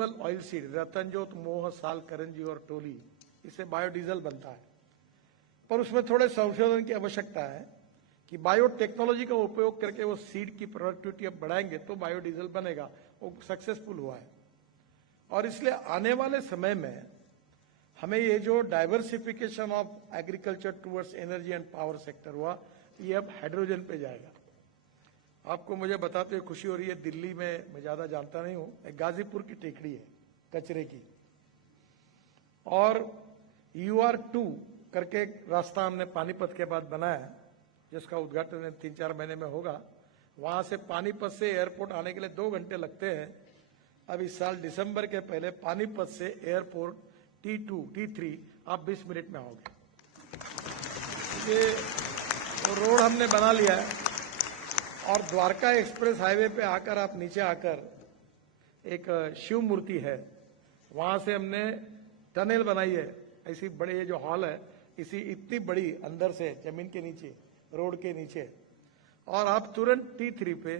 Edible oil seed, रतनजोत, मोह, साल, करंजी और टोली, इससे बायोडीजल बनता है। पर उसमें थोड़े संशोधन की आवश्यकता है कि बायोटेक्नोलॉजी का उपयोग करके वो सीड की प्रोडक्टिविटी अब बढ़ाएंगे तो बायोडीजल बनेगा। वो सक्सेसफुल हुआ है। और इसलिए आने वाले समय में हमें ये जो diversification of agriculture towards energy and power sector हुआ, ये अब हाइड्रोजन पे जाएगा। आपको मुझे बताते हुए खुशी हो रही है, दिल्ली में मैं ज्यादा जानता नहीं हूं, एक गाजीपुर की टेकड़ी है कचरे की, और UR2 करके एक रास्ता हमने पानीपत के बाद बनाया, जिसका उद्घाटन 3-4 महीने में होगा। वहां से पानीपत से एयरपोर्ट आने के लिए 2 घंटे लगते हैं। अब इस साल दिसंबर के पहले पानीपत से एयरपोर्ट T2, T3 आप 20 मिनट में आओगे। ये तो रोड हमने बना लिया है। और द्वारका एक्सप्रेस हाईवे पे आकर आप नीचे आकर एक शिव मूर्ति है, वहां से हमने टनल बनाई है। ऐसी बड़ी ये जो हॉल है, इसी इतनी बड़ी अंदर से जमीन के नीचे, रोड के नीचे, और आप तुरंत T3 पे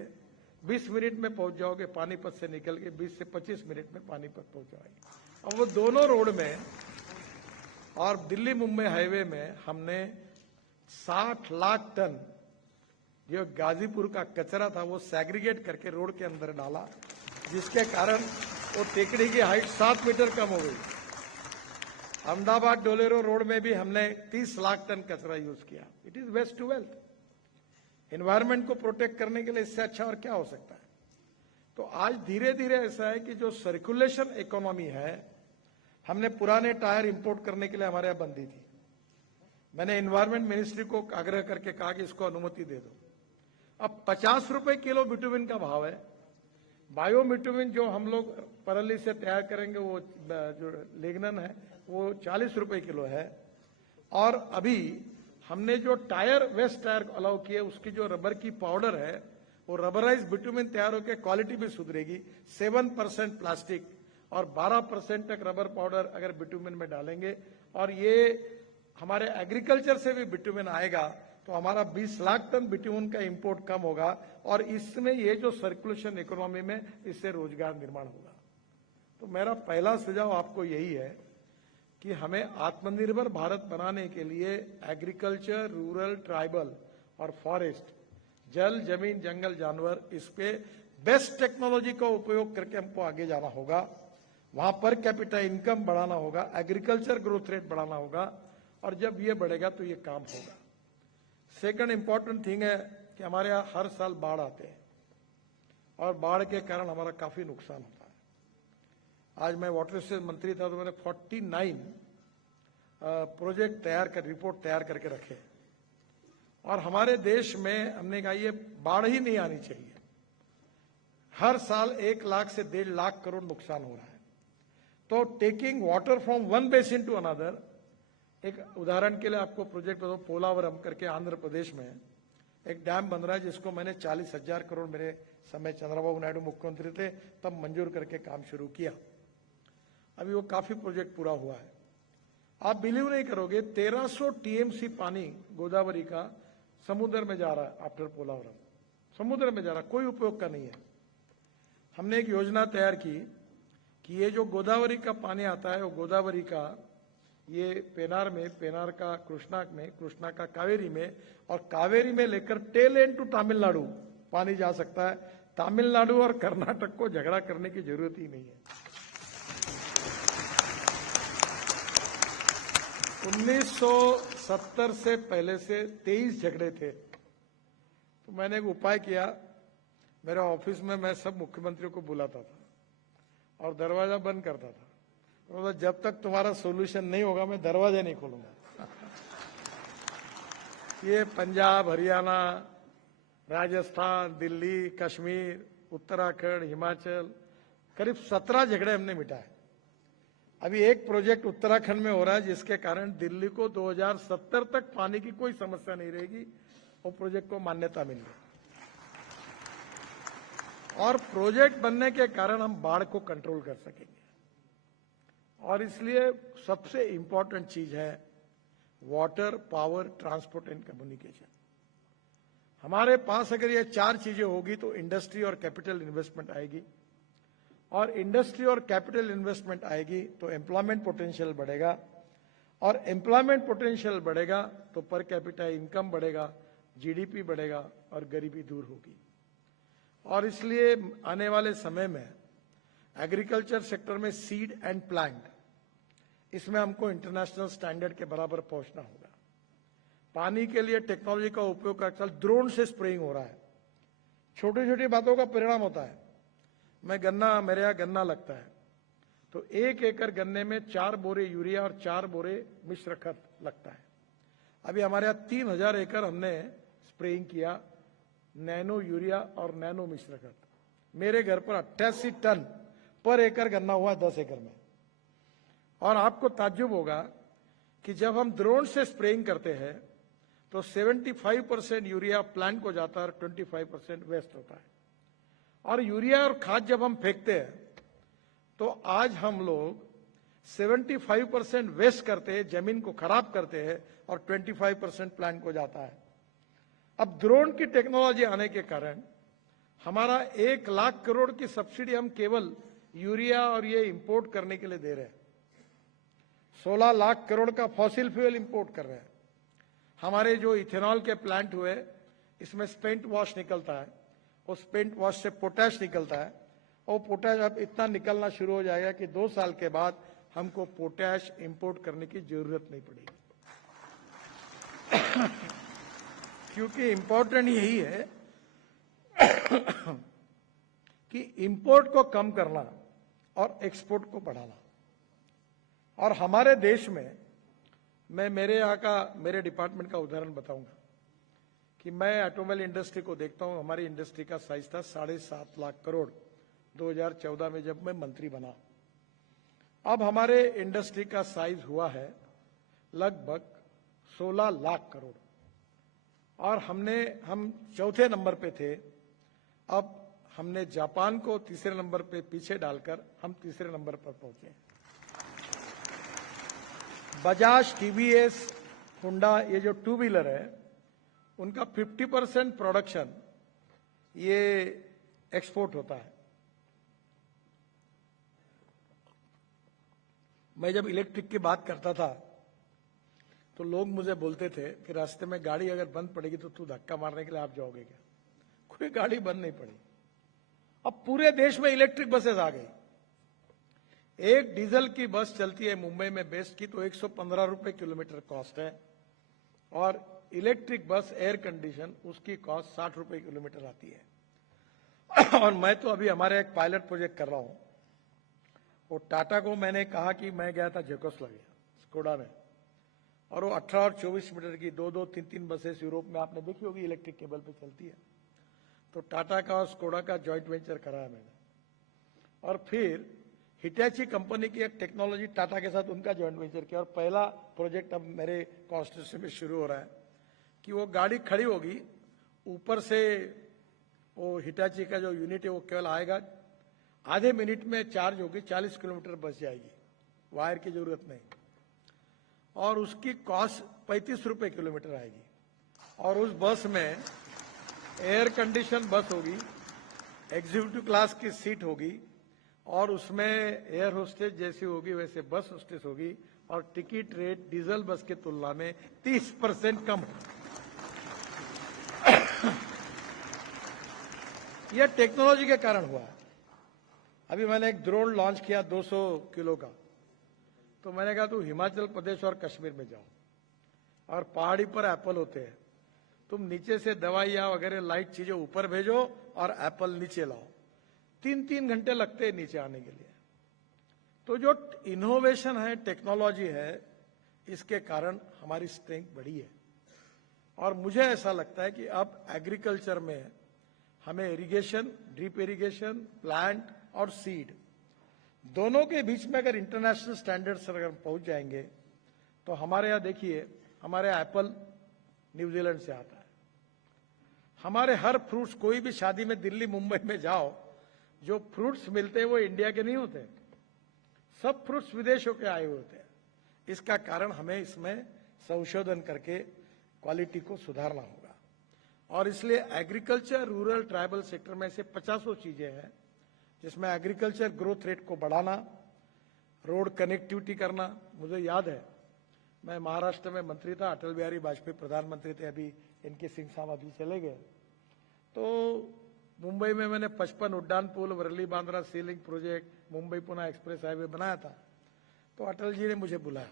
20 मिनट में पहुंच जाओगे। पानीपत से निकल के 20 से 25 मिनट में पानीपत पहुंच जाओगे। अब वो दोनों रोड में और दिल्ली मुंबई हाईवे में हमने 60 लाख टन जो गाजीपुर का कचरा था वो सेग्रीगेट करके रोड के अंदर डाला, जिसके कारण वो टेकड़ी की हाइट 7 मीटर कम हो गई। अहमदाबाद डोलेरो रोड में भी हमने 30 लाख टन कचरा यूज किया। It is waste to wealth. Environment को प्रोटेक्ट करने के लिए इससे अच्छा और क्या हो सकता है। तो आज धीरे धीरे ऐसा है कि जो सर्कुलेशन इकोनॉमी है, हमने पुराने टायर इंपोर्ट करने के लिए हमारे यहां बंदी थी। मैंने एनवायरमेंट मिनिस्ट्री को आग्रह करके कहा कि इसको अनुमति दे दो। अब 50 रुपए किलो बिटुमिन का भाव है। बायोमिटुमिन जो हम लोग परली से तैयार करेंगे, वो जो लिग्नन है, वो 40 रुपए किलो है। और अभी हमने जो टायर, वेस्ट टायर अलाउ किए, उसकी जो रबर की पाउडर है, वो रबराइज बिटुमिन तैयार होकर क्वालिटी भी सुधरेगी। 7% प्लास्टिक और 12% तक रबर पाउडर अगर बिटुमिन में डालेंगे, और ये हमारे एग्रीकल्चर से भी बिटुमिन आएगा, तो हमारा 20 लाख टन बिटुमिन का इंपोर्ट कम होगा। और इसमें ये जो सर्कुलेशन इकोनॉमी में, इससे रोजगार निर्माण होगा। तो मेरा पहला सुझाव आपको यही है कि हमें आत्मनिर्भर भारत बनाने के लिए एग्रीकल्चर, रूरल, ट्राइबल और फॉरेस्ट, जल, जमीन, जंगल, जानवर, इस पे बेस्ट टेक्नोलॉजी का उपयोग करके हमको आगे जाना होगा। वहां पर कैपिटा इनकम बढ़ाना होगा, एग्रीकल्चर ग्रोथ रेट बढ़ाना होगा, और जब ये बढ़ेगा तो ये काम होगा। सेकंड इंपॉर्टेंट थिंग है कि हमारे यहाँ हर साल बाढ़ आते हैं, और बाढ़ के कारण हमारा काफी नुकसान होता है। आज मैं वाटर रिसोर्स मंत्री था तो मैंने 49 प्रोजेक्ट रिपोर्ट तैयार करके रखे, और हमारे देश में हमने कहा ये बाढ़ ही नहीं आनी चाहिए। हर साल 1 लाख से 1.5 लाख करोड़ नुकसान हो रहा है। तो taking water from one basin to another, एक उदाहरण के लिए आपको प्रोजेक्ट बताओ, पोलावरम करके आंध्र प्रदेश में एक डैम बन रहा है, जिसको मैंने 40,000 करोड़ मेरे समय चंद्रबाबू नायडू मुख्यमंत्री थे तब मंजूर करके काम शुरू किया। अभी वो काफी प्रोजेक्ट पूरा हुआ है। आप बिलीव नहीं करोगे, 1300 TMC पानी गोदावरी का समुद्र में जा रहा है। आफ्टर पोलावरम समुद्र में जा रहा, कोई उपयोग का नहीं है। हमने एक योजना तैयार की कि ये जो गोदावरी का पानी आता है, वो गोदावरी का ये पेनार में, पेनार का कृष्णा में, कृष्णा का कावेरी में, और कावेरी में लेकर टेल एंड टू तमिलनाडु पानी जा सकता है। तमिलनाडु और कर्नाटक को झगड़ा करने की जरूरत ही नहीं है। 1970 से पहले से 23 झगड़े थे। तो मैंने एक उपाय किया, मेरे ऑफिस में मैं सब मुख्यमंत्रियों को बुलाता था और दरवाजा बंद करता था। तो जब तक तुम्हारा सोल्यूशन नहीं होगा मैं दरवाजा नहीं खोलूंगा। ये पंजाब, हरियाणा, राजस्थान, दिल्ली, कश्मीर, उत्तराखंड, हिमाचल, करीब 17 झगड़े हमने मिटाए। अभी एक प्रोजेक्ट उत्तराखंड में हो रहा है, जिसके कारण दिल्ली को 2070 तक पानी की कोई समस्या नहीं रहेगी। वो प्रोजेक्ट को मान्यता मिल गई, और प्रोजेक्ट बनने के कारण हम बाढ़ को कंट्रोल कर सकेंगे। और इसलिए सबसे इंपॉर्टेंट चीज है water, power, transport and communication. हमारे पास अगर ये 4 चीजें होगी तो इंडस्ट्री और कैपिटल इन्वेस्टमेंट आएगी, और इंडस्ट्री और कैपिटल इन्वेस्टमेंट आएगी तो एम्प्लॉयमेंट पोटेंशियल बढ़ेगा, और एम्प्लॉयमेंट पोटेंशियल बढ़ेगा तो पर कैपिटा इनकम बढ़ेगा, जीडीपी बढ़ेगा और गरीबी दूर होगी। और इसलिए आने वाले समय में एग्रीकल्चर सेक्टर में सीड एंड प्लांट, इसमें हमको इंटरनेशनल स्टैंडर्ड के बराबर पहुंचना होगा। पानी के लिए टेक्नोलॉजी का उपयोग आजकल ड्रोन से स्प्रेइंग हो रहा है। छोटी छोटी बातों का परिणाम होता है। मेरे यहाँ गन्ना लगता है तो 1 एकड़ गन्ने में 4 बोरे यूरिया और 4 बोरे मिश्र खत लगता है। अभी हमारे यहाँ 3000 एकड़ हमने स्प्रेइंग किया, नैनो यूरिया और नैनो मिश्र खत। मेरे घर पर 88 टन पर एकड़ गन्ना हुआ 10 एकड़ में। और आपको ताज्जुब होगा कि जब हम ड्रोन से स्प्रेइंग करते हैं तो 75% यूरिया प्लांट को जाता है और 25% वेस्ट होता है। और यूरिया और खाद जब हम फेंकते हैं तो आज हम लोग 75% वेस्ट करते हैं, जमीन को खराब करते हैं, और 25% प्लांट को जाता है। अब ड्रोन की टेक्नोलॉजी आने के कारण हमारा 1 लाख करोड़ की सब्सिडी हम केवल यूरिया और ये इंपोर्ट करने के लिए दे रहे हैं। 16 लाख करोड़ का फॉसिल फ्यूल इंपोर्ट कर रहे हैं। हमारे जो इथेनॉल के प्लांट हुए, इसमें स्पेंट वॉश निकलता है, और स्पेंट वॉश से पोटैश निकलता है, और पोटैश अब इतना निकलना शुरू हो जाएगा कि 2 साल के बाद हमको पोटैश इंपोर्ट करने की जरूरत नहीं पड़ेगी। क्योंकि इंपॉर्टेंट यही है कि इंपोर्ट को कम करना और एक्सपोर्ट को बढ़ाना। और हमारे देश में, मैं मेरे डिपार्टमेंट का उदाहरण बताऊंगा कि मैं ऑटोमोबाइल इंडस्ट्री को देखता हूं। हमारी इंडस्ट्री का साइज था 7.5 लाख करोड़ 2014 में जब मैं मंत्री बना। अब हमारे इंडस्ट्री का साइज हुआ है लगभग 16 लाख करोड़, और हम चौथे नंबर पे थे। अब हमने जापान को तीसरे नंबर पे पीछे डालकर हम तीसरे नंबर पर पहुंचे। बजाज, टीवीएस, होंडा, ये जो 2 व्हीलर है, उनका 50% प्रोडक्शन ये एक्सपोर्ट होता है। मैं जब इलेक्ट्रिक की बात करता था तो लोग मुझे बोलते थे कि रास्ते में गाड़ी अगर बंद पड़ेगी तो तू धक्का मारने के लिए आप जाओगे क्या? कोई गाड़ी बंद नहीं पड़ी। अब पूरे देश में इलेक्ट्रिक बसेस आ गई। एक डीजल की बस चलती है मुंबई में बेस्ट की तो 115 रुपए किलोमीटर कॉस्ट है, और इलेक्ट्रिक बस एयर कंडीशन उसकी कॉस्ट 60 रुपए किलोमीटर आती है। और मैं तो अभी हमारे एक पायलट प्रोजेक्ट कर रहा हूं। वो टाटा को मैंने कहा कि मैं गया था जेकोस्लोवाकिया, स्कोडा में, और वो 18 और 24 मीटर की 2-2, 3-3 बसेस यूरोप में आपने देखी होगी इलेक्ट्रिक केबल पे चलती है। तो टाटा का और स्कोडा का जॉइंट वेंचर कराया मैंने। और फिर हिटैची कंपनी की एक टेक्नोलॉजी टाटा के साथ उनका जॉइंट वेंचर किया, और पहला प्रोजेक्ट अब मेरे कॉन्स्टिट्यूंसी में शुरू हो रहा है कि वो गाड़ी खड़ी होगी, ऊपर से वो हिटैची का जो यूनिट है वो केवल आएगा, आधे मिनट में चार्ज होगी, 40 किलोमीटर बस जाएगी, वायर की जरूरत नहीं, और उसकी कॉस्ट 35 रुपए किलोमीटर आएगी। और उस बस में एयर कंडीशन बस होगी, एग्जीक्यूटिव क्लास की सीट होगी, और उसमें एयर होस्टेस जैसी होगी वैसे बस होस्टेस होगी, और टिकट रेट डीजल बस की तुलना में 30% कम होगा। यह टेक्नोलॉजी के कारण हुआ है। अभी मैंने एक ड्रोन लॉन्च किया 200 किलो का, तो मैंने कहा तू हिमाचल प्रदेश और कश्मीर में जाओ, और पहाड़ी पर एप्पल होते हैं, तुम नीचे से दवाइयां वगैरह लाइट चीजें ऊपर भेजो और एप्पल नीचे लाओ। 3-3 घंटे लगते हैं नीचे आने के लिए। तो जो इनोवेशन है, टेक्नोलॉजी है, इसके कारण हमारी स्ट्रेंथ बढ़ी है। और मुझे ऐसा लगता है कि अब एग्रीकल्चर में हमें इरिगेशन, ड्रिप इरिगेशन, प्लांट और सीड, दोनों के बीच में अगर इंटरनेशनल स्टैंडर्ड्स अगर पहुंच जाएंगे तो हमारे यहाँ देखिए, हमारे यहाँ एप्पल न्यूजीलैंड से आता है। हमारे हर फ्रूट्स, कोई भी शादी में दिल्ली मुंबई में जाओ, जो फ्रूट्स मिलते हैं वो इंडिया के नहीं होते, सब फ्रूट्स विदेशों के आए हुए होते हैं। इसका कारण हमें इसमें संशोधन करके क्वालिटी को सुधारना होगा। और इसलिए एग्रीकल्चर, रूरल, ट्राइबल सेक्टर में से 50 चीजें हैं जिसमें एग्रीकल्चर ग्रोथ रेट को बढ़ाना, रोड कनेक्टिविटी करना। मुझे याद है, मैं महाराष्ट्र में मंत्री था, अटल बिहारी वाजपेयी प्रधानमंत्री थे, अभी इनके सिंह साहब अभी चले गए। तो मुंबई में मैंने 55 उड्डान पुल, Worli Bandra sea link project, Mumbai Pune express highway बनाया था। तो अटल जी ने मुझे बुलाया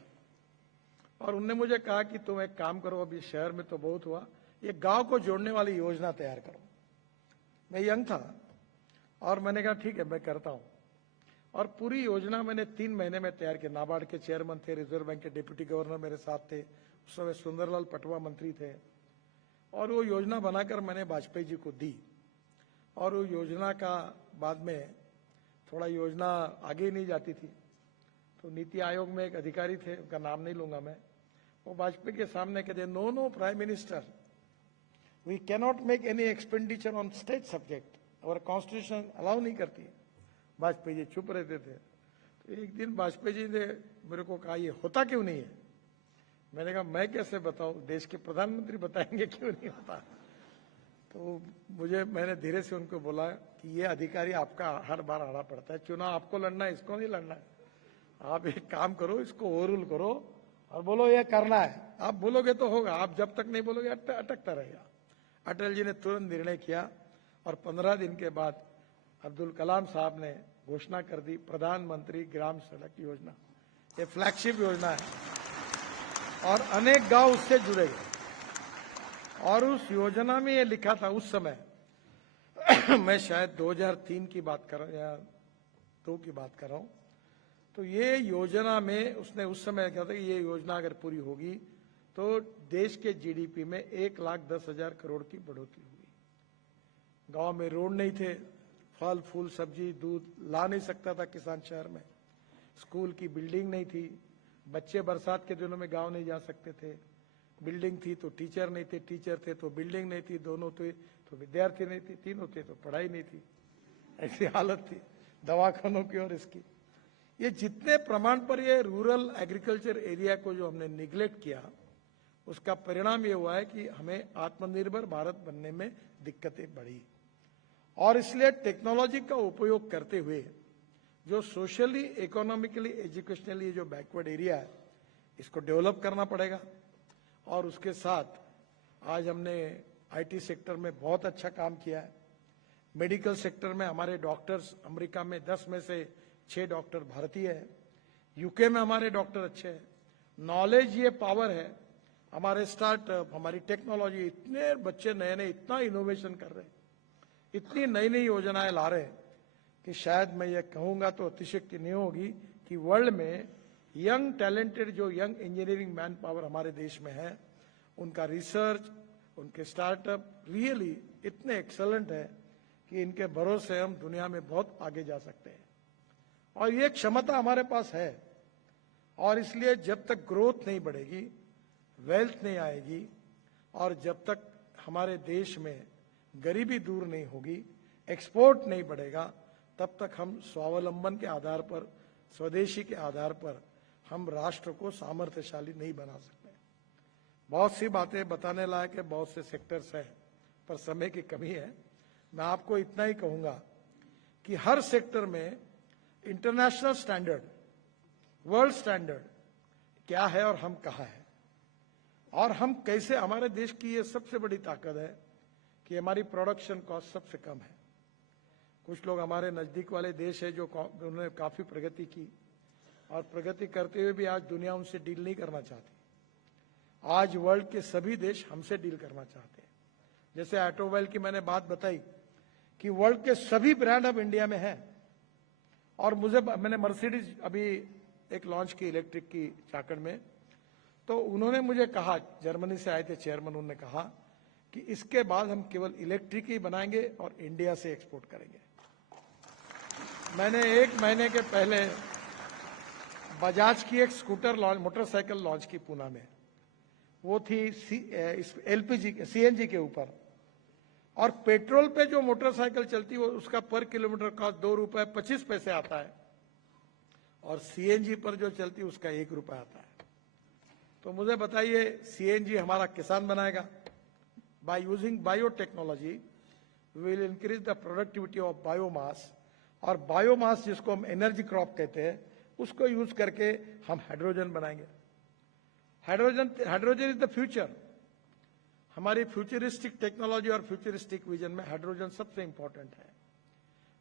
और उनने मुझे कहा कि तुम एक काम करो, अभी शहर में तो बहुत हुआ, ये गांव को जोड़ने वाली योजना तैयार करो। मैं यंग था और मैंने कहा ठीक है, मैं करता हूं। और पूरी योजना मैंने 3 महीने में तैयार की। नाबार्ड के चेयरमैन थे, रिजर्व बैंक के डिप्टी गवर्नर मेरे साथ थे, उस समय सुंदरलाल पटवा मंत्री थे, और वो योजना बनाकर मैंने वाजपेयी जी को दी। और वो योजना का बाद में थोड़ा योजना आगे नहीं जाती थी, तो नीति आयोग में एक अधिकारी थे, उनका नाम नहीं लूंगा मैं, वो वाजपेयी के सामने कहते, no prime minister, we cannot make any expenditure on state subject, और कॉन्स्टिट्यूशन अलाउ नहीं करती है। वाजपेयी जी चुप रहते थे। तो एक दिन वाजपेयी जी ने मेरे को कहा, ये होता क्यों नहीं है? मैंने कहा मैं कैसे बताऊं, देश के प्रधानमंत्री बताएंगे क्यों नहीं होता। तो मैंने धीरे से उनको बोला कि ये अधिकारी आपका हर बार आना पड़ता है, चुनाव आपको लड़ना है, इसको नहीं लड़ना है। आप एक काम करो, इसको ओवररूल करो और बोलो ये करना है। आप बोलोगे तो होगा, आप जब तक नहीं बोलोगे अटकता रहेगा। अटल जी ने तुरंत निर्णय किया और 15 दिन के बाद अब्दुल कलाम साहब ने घोषणा कर दी, प्रधानमंत्री ग्राम सड़क योजना। ये फ्लैगशिप योजना है और अनेक गांव उससे जुड़े गए। और उस योजना में ये लिखा था उस समय मैं शायद 2003 की बात कर रहा हूं या 2 की बात कर रहा हूं। तो ये योजना में उसने उस समय कहा था कि ये योजना अगर पूरी होगी तो देश के जीडीपी में 1,10,000 करोड़ की बढ़ोतरी होगी। गांव में रोड नहीं थे, फल फूल सब्जी दूध ला नहीं सकता था किसान शहर में, स्कूल की बिल्डिंग नहीं थी, बच्चे बरसात के दिनों में गांव नहीं जा सकते थे, बिल्डिंग थी तो टीचर नहीं थे, टीचर थे तो बिल्डिंग नहीं थी, दोनों थे तो विद्यार्थी नहीं थी, तीनों थे तो पढ़ाई नहीं थी, ऐसी हालत थी दवाखानों की। और इसकी ये जितने प्रमाण पर ये रूरल एग्रीकल्चर एरिया को जो हमने निगलेक्ट किया, उसका परिणाम ये हुआ है कि हमें आत्मनिर्भर भारत बनने में दिक्कतें बढ़ी। और इसलिए टेक्नोलॉजी का उपयोग करते हुए जो सोशली, इकोनॉमिकली, एजुकेशनली जो बैकवर्ड एरिया है, इसको डेवलप करना पड़ेगा। और उसके साथ आज हमने आईटी सेक्टर में बहुत अच्छा काम किया है। मेडिकल सेक्टर में हमारे डॉक्टर्स अमेरिका में 10 में से 6 डॉक्टर भारतीय है, यूके में हमारे डॉक्टर अच्छे हैं। नॉलेज ये पावर है, हमारे स्टार्टअप, हमारी टेक्नोलॉजी, इतने बच्चे नए नए इतना इनोवेशन कर रहे हैं, इतनी नई नई योजनाएं ला रहे हैं कि शायद मैं ये कहूंगा तो अतिशयोक्ति नहीं होगी कि वर्ल्ड में यंग टैलेंटेड जो यंग इंजीनियरिंग मैन पावर हमारे देश में है, उनका रिसर्च, उनके स्टार्टअप रियली इतने एक्सेलेंट है कि इनके भरोसे हम दुनिया में बहुत आगे जा सकते हैं। और ये क्षमता हमारे पास है। और इसलिए जब तक ग्रोथ नहीं बढ़ेगी, वेल्थ नहीं आएगी, और जब तक हमारे देश में गरीबी दूर नहीं होगी, एक्सपोर्ट नहीं बढ़ेगा, तब तक हम स्वावलंबन के आधार पर, स्वदेशी के आधार पर हम राष्ट्र को सामर्थ्यशाली नहीं बना सकते। बहुत सी बातें बताने लायक है, बहुत से सेक्टर्स हैं, पर समय की कमी है। मैं आपको इतना ही कहूंगा कि हर सेक्टर में इंटरनेशनल स्टैंडर्ड, वर्ल्ड स्टैंडर्ड क्या है और हम कहाँ हैं, और हम कैसे, हमारे देश की ये सबसे बड़ी ताकत है कि हमारी प्रोडक्शन कॉस्ट सबसे कम है। कुछ लोग हमारे नजदीक वाले देश है जो उन्होंने काफी प्रगति की, और प्रगति करते हुए भी आज दुनिया उनसे डील नहीं करना चाहती। आज वर्ल्ड के सभी देश हमसे डील करना चाहते हैं। जैसे ऑटोमोबाइल की मैंने बात बताई कि वर्ल्ड के सभी ब्रांड अब इंडिया में हैं। और मैंने मर्सिडीज अभी एक लॉन्च की इलेक्ट्रिक की चाकड़ में, तो उन्होंने मुझे कहा, जर्मनी से आए थे चेयरमैन, उन्होंने कहा कि इसके बाद हम केवल इलेक्ट्रिक ही बनाएंगे और इंडिया से एक्सपोर्ट करेंगे। मैंने 1 महीने के पहले बजाज की एक स्कूटर लॉन्च, मोटरसाइकिल लॉन्च की पूना में। वो थी एलपीजी सीएनजी के ऊपर, और पेट्रोल पे जो मोटरसाइकिल चलती है उसका पर किलोमीटर कॉस्ट 2 रुपए 25 पैसे आता है, और सीएनजी पर जो चलती है उसका 1 रुपया आता है। तो मुझे बताइए, सीएनजी हमारा किसान बनाएगा। By using biotechnology we will increase the productivity of biomass, और बायोमास जिसको हम एनर्जी क्रॉप कहते हैं उसको यूज करके हम हाइड्रोजन बनाएंगे। Hydrogen is the future. हमारी फ्यूचरिस्टिक टेक्नोलॉजी और फ्यूचरिस्टिक विजन में हाइड्रोजन सबसे इंपॉर्टेंट है।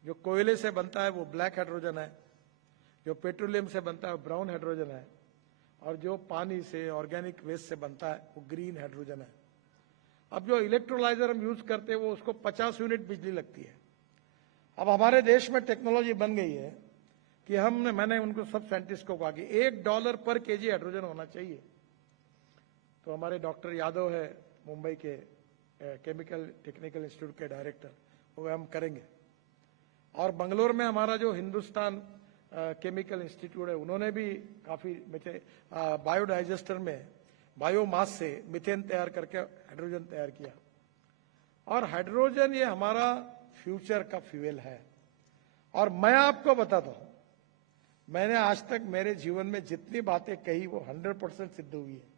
जो कोयले से बनता है वो ब्लैक हाइड्रोजन है, जो पेट्रोलियम से बनता है वो ब्राउन हाइड्रोजन है, और जो पानी से ऑर्गेनिक वेस्ट से बनता है वो ग्रीन हाइड्रोजन है। अब जो इलेक्ट्रोलाइजर हम यूज करते हैं वो उसको 50 यूनिट बिजली लगती है। अब हमारे देश में टेक्नोलॉजी बन गई है कि मैंने उनको सब साइंटिस्ट को कहा कि $1 पर केजी हाइड्रोजन होना चाहिए। तो हमारे डॉक्टर यादव है मुंबई के केमिकल टेक्निकल इंस्टीट्यूट के डायरेक्टर, वो हम करेंगे। और बंगलोर में हमारा जो हिंदुस्तान केमिकल इंस्टीट्यूट है उन्होंने भी काफी बायोडाइजेस्टर में बायोमास से मीथेन तैयार करके हाइड्रोजन तैयार किया। और हाइड्रोजन ये हमारा फ्यूचर का फ्यूल है। और मैं आपको बताता हूं, मैंने आज तक मेरे जीवन में जितनी बातें कही वो 100% सिद्ध हुई है।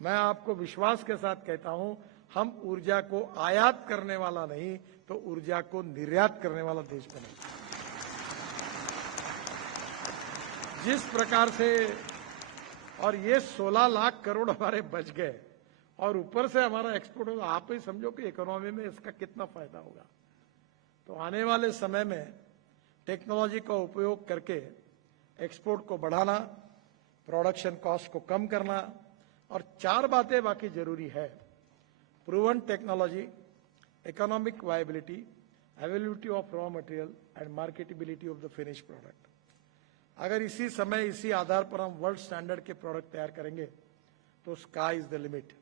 मैं आपको विश्वास के साथ कहता हूं, हम ऊर्जा को आयात करने वाला नहीं तो ऊर्जा को निर्यात करने वाला देश बनेगा। जिस प्रकार से, और ये 16 लाख करोड़ हमारे बच गए और ऊपर से हमारा एक्सपोर्ट होगा, आप ही समझो कि इकोनॉमी में इसका कितना फायदा होगा। तो आने वाले समय में टेक्नोलॉजी का उपयोग करके एक्सपोर्ट को बढ़ाना, प्रोडक्शन कॉस्ट को कम करना, और 4 बातें बाकी जरूरी है: proven technology, economic viability, availability of raw material and marketability of the finish product. अगर इसी समय इसी आधार पर हम वर्ल्ड स्टैंडर्ड के प्रोडक्ट तैयार करेंगे तो स्काई इज द लिमिट।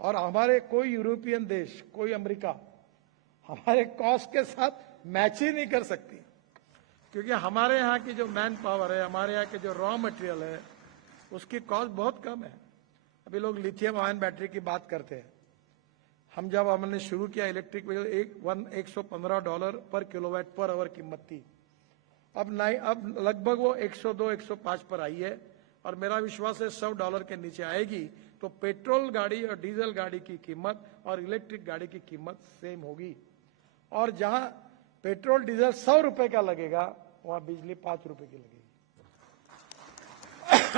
और हमारे कोई यूरोपियन देश, कोई अमेरिका हमारे कॉस्ट के साथ मैच ही नहीं कर सकती, क्योंकि हमारे यहाँ की जो मैन पावर है, हमारे यहाँ के जो रॉ मटेरियल है, उसकी कॉस्ट बहुत कम है। अभी लोग लिथियम आयन बैटरी की बात करते हैं। हमने शुरू किया इलेक्ट्रिक व्हीकल, $115 पर किलोवाट पर आवर कीमत थी। अब लगभग वो 102-105 पर आई है, और मेरा विश्वास है $100 के नीचे आएगी तो पेट्रोल गाड़ी और डीजल गाड़ी की कीमत और इलेक्ट्रिक गाड़ी की कीमत सेम होगी। और जहां पेट्रोल डीजल ₹100 का लगेगा वहां बिजली ₹5 की लगेगी।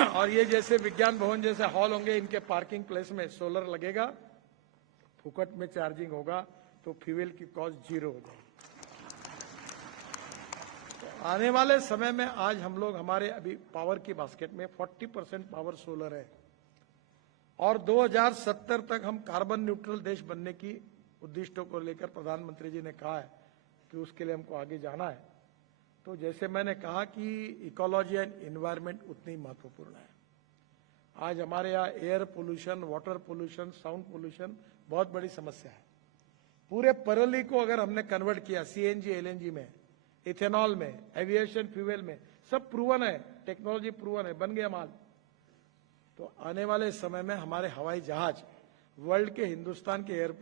और ये जैसे विज्ञान भवन जैसे हॉल होंगे, इनके पार्किंग प्लेस में सोलर लगेगा, फुकट में चार्जिंग होगा, तो फ्यूल की कॉस्ट 0 हो जाएगी। तो आने वाले समय में आज हम लोग हमारे अभी पावर की बास्केट में 40% पावर सोलर है, और 2070 तक हम कार्बन न्यूट्रल देश बनने की उद्दिष्टों को लेकर प्रधानमंत्री जी ने कहा है कि उसके लिए हमको आगे जाना है। तो जैसे मैंने कहा कि इकोलॉजी एंड एनवायरनमेंट उतनी महत्वपूर्ण है। आज हमारे यहाँ air pollution, water pollution, sound pollution बहुत बड़ी समस्या है। पूरे परली को अगर हमने कन्वर्ट किया सीएनजी, एलएनजी में, इथेनॉल में, एविएशन फ्यूल में, सब प्रूवन है, टेक्नोलॉजी प्रूवन है, बन गया माल। तो आने वाले समय में हमारे हवाई जहाज वर्ल्ड के, हिंदुस्तान के एयरपोर्ट